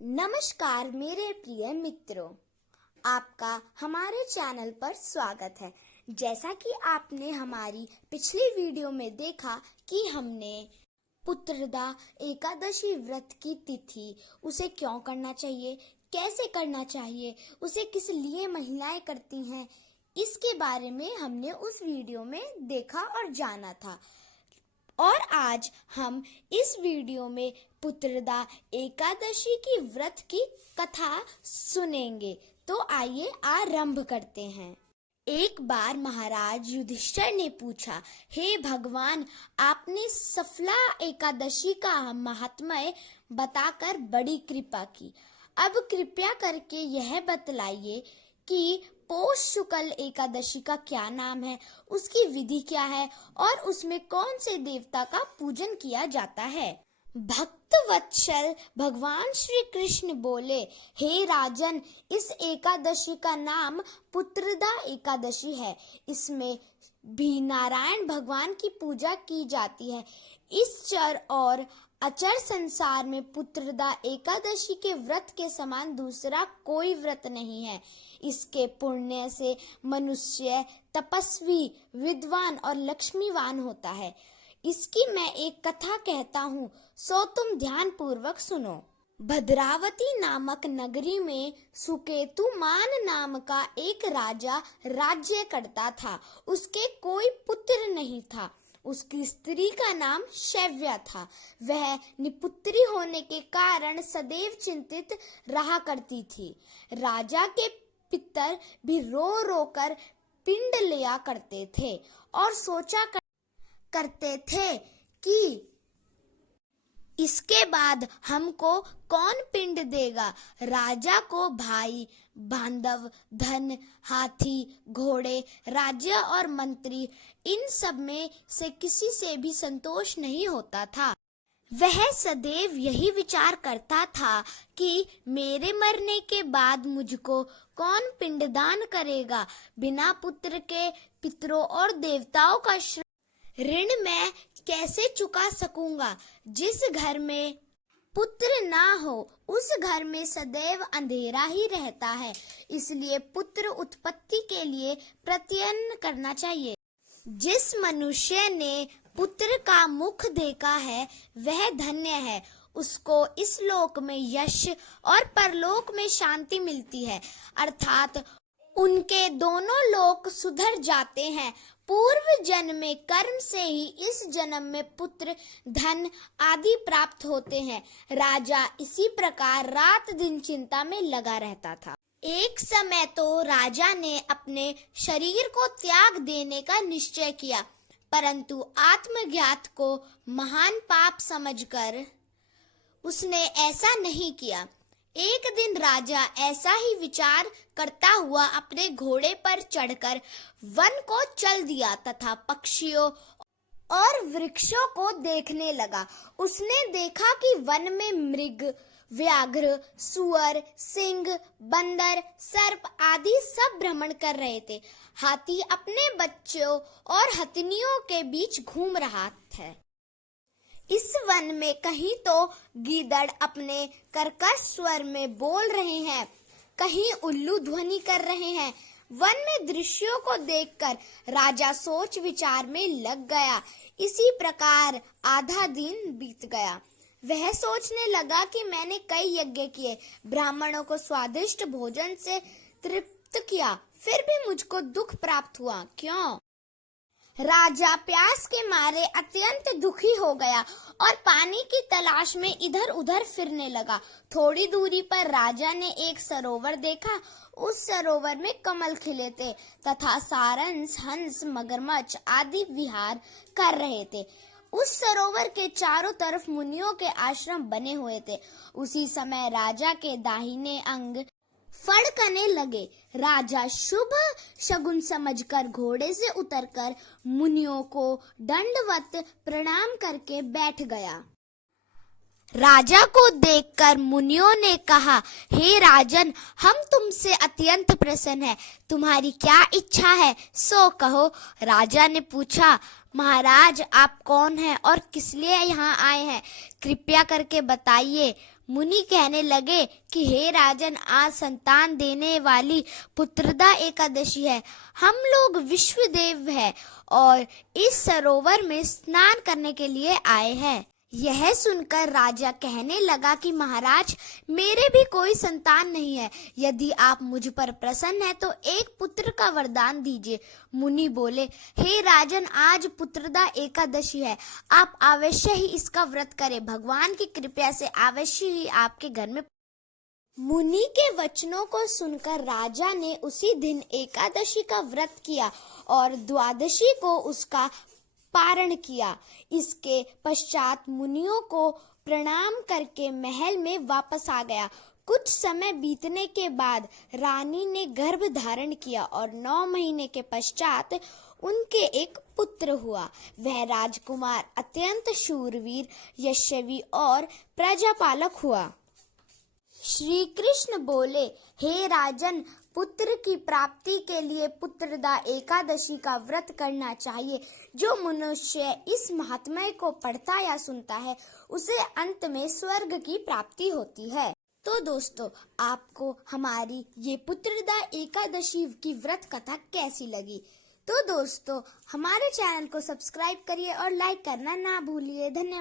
नमस्कार मेरे प्रिय मित्रों, आपका हमारे चैनल पर स्वागत है। जैसा कि आपने हमारी पिछली वीडियो में देखा कि हमने पुत्रदा एकादशी व्रत की तिथि, उसे क्यों करना चाहिए, कैसे करना चाहिए, उसे किस लिए महिलाएं करती हैं, इसके बारे में हमने उस वीडियो में देखा और जाना था। और आज हम इस वीडियो में पुत्रदा एकादशी की व्रत की कथा सुनेंगे। तो आइए आरंभ करते हैं। एक बार महाराज युधिष्ठिर ने पूछा, हे भगवान, आपने सफला एकादशी का महात्म्य बताकर बड़ी कृपा की। अब कृपया करके यह बतलाइए कि पौष शुक्ल एकादशी का क्या नाम है, उसकी विधि क्या है और उसमें कौन से देवता का पूजन किया जाता है। भक्त वत्सल भगवान श्री कृष्ण बोले, हे राजन, इस एकादशी का नाम पुत्रदा एकादशी है। इसमें भी नारायण भगवान की पूजा की जाती है। इस चर और अचर संसार में पुत्रदा एकादशी के व्रत के समान दूसरा कोई व्रत नहीं है। इसके पुण्य से मनुष्य तपस्वी, विद्वान और लक्ष्मीवान होता है। इसकी मैं एक कथा कहता हूँ, सो तुम ध्यान पूर्वक सुनो। भद्रावती नामक नगरी में सुकेतुमान नाम का एक राजा राज्य करता था। उसके कोई पुत्र नहीं था। उसकी स्त्री का नाम शैव्या था। वह निपुत्री होने के कारण सदैव चिंतित रहा करती थी। राजा के पितर भी रो रो कर पिंड लिया करते थे और सोचा करते थे कि इसके बाद हमको कौन पिंड देगा। राजा को भाई, बांधव, धन, हाथी, घोड़े, राज्य और मंत्री, इन सब में से किसी से भी संतोष नहीं होता था। वह सदैव यही विचार करता था कि मेरे मरने के बाद मुझको कौन पिंडदान करेगा। बिना पुत्र के पितरों और देवताओं का ऋण मैं कैसे चुका सकूंगा। जिस घर में पुत्र ना हो उस घर में सदैव अंधेरा ही रहता है। इसलिए पुत्र उत्पत्ति के लिए प्रयत्न करना चाहिए। जिस मनुष्य ने पुत्र का मुख देखा है वह धन्य है। उसको इस लोक में यश और परलोक में शांति मिलती है, अर्थात उनके दोनों लोक सुधर जाते हैं। पूर्व जन्म में कर्म से ही इस जन्म में पुत्र, धन आदि प्राप्त होते हैं। राजा इसी प्रकार रात दिन चिंता में लगा रहता था। एक समय तो राजा ने अपने शरीर को त्याग देने का निश्चय किया, परंतु आत्मज्ञात को महान पाप समझकर उसने ऐसा नहीं किया। एक दिन राजा ऐसा ही विचार करता हुआ अपने घोड़े पर चढ़कर वन को चल दिया तथा पक्षियों और वृक्षों को देखने लगा। उसने देखा कि वन में मृग, व्याघ्र, सुअर, सिंह, बंदर, सर्प आदि सब भ्रमण कर रहे थे। हाथी अपने बच्चों और हथनियों के बीच घूम रहा था। इस वन में कहीं तो गीदड़ अपने कर्कश स्वर में बोल रहे हैं, कहीं उल्लू ध्वनि कर रहे हैं। वन में दृश्यों को देखकर राजा सोच विचार में लग गया। इसी प्रकार आधा दिन बीत गया। वह सोचने लगा कि मैंने कई यज्ञ किए, ब्राह्मणों को स्वादिष्ट भोजन से तृप्त किया, फिर भी मुझको दुख प्राप्त हुआ, क्यों? राजा प्यास के मारे अत्यंत दुखी हो गया और पानी की तलाश में इधर उधर फिरने लगा। थोड़ी दूरी पर राजा ने एक सरोवर देखा। उस सरोवर में कमल खिले थे तथा सारंस, हंस, मगरमच्छ आदि विहार कर रहे थे। उस सरोवर के चारों तरफ मुनियों के आश्रम बने हुए थे। उसी समय राजा के दाहिने अंग फड़कने लगे। राजा शुभ शगुन समझकर घोड़े से उतरकर मुनियों को दंडवत प्रणाम करके बैठ गया। राजा को देखकर मुनियों ने कहा, हे राजन, हम तुमसे अत्यंत प्रसन्न हैं। तुम्हारी क्या इच्छा है, सो कहो। राजा ने पूछा, महाराज, आप कौन हैं और किस लिए यहाँ आए हैं? कृपया करके बताइए। मुनि कहने लगे कि हे राजन, आज संतान देने वाली पुत्रदा एकादशी है। हम लोग विश्वदेव हैं और इस सरोवर में स्नान करने के लिए आए हैं। यह सुनकर राजा कहने लगा कि महाराज, मेरे भी कोई संतान नहीं है। यदि आप मुझ पर प्रसन्न हैं तो एक पुत्र का वरदान दीजिए। मुनि बोले, हे राजन, आज पुत्रदा एकादशी है, आप अवश्य ही इसका व्रत करें। भगवान की कृपा से अवश्य ही आपके घर में। मुनि के वचनों को सुनकर राजा ने उसी दिन एकादशी का व्रत किया और द्वादशी को उसका पारण किया। इसके पश्चात मुनियों को प्रणाम करके महल में वापस आ गया। कुछ समय बीतने के बाद रानी ने गर्भ धारण किया और 9 महीने के पश्चात उनके एक पुत्र हुआ। वह राजकुमार अत्यंत शूरवीर, यशस्वी और प्रजापालक हुआ। श्री कृष्ण बोले, हे राजन, पुत्र की प्राप्ति के लिए पुत्रदा एकादशी का व्रत करना चाहिए। जो मनुष्य इस महात्म्य को पढ़ता या सुनता है, उसे अंत में स्वर्ग की प्राप्ति होती है। तो दोस्तों, आपको हमारी ये पुत्रदा एकादशी की व्रत कथा कैसी लगी? तो दोस्तों, हमारे चैनल को सब्सक्राइब करिए और लाइक करना ना भूलिए। धन्यवाद।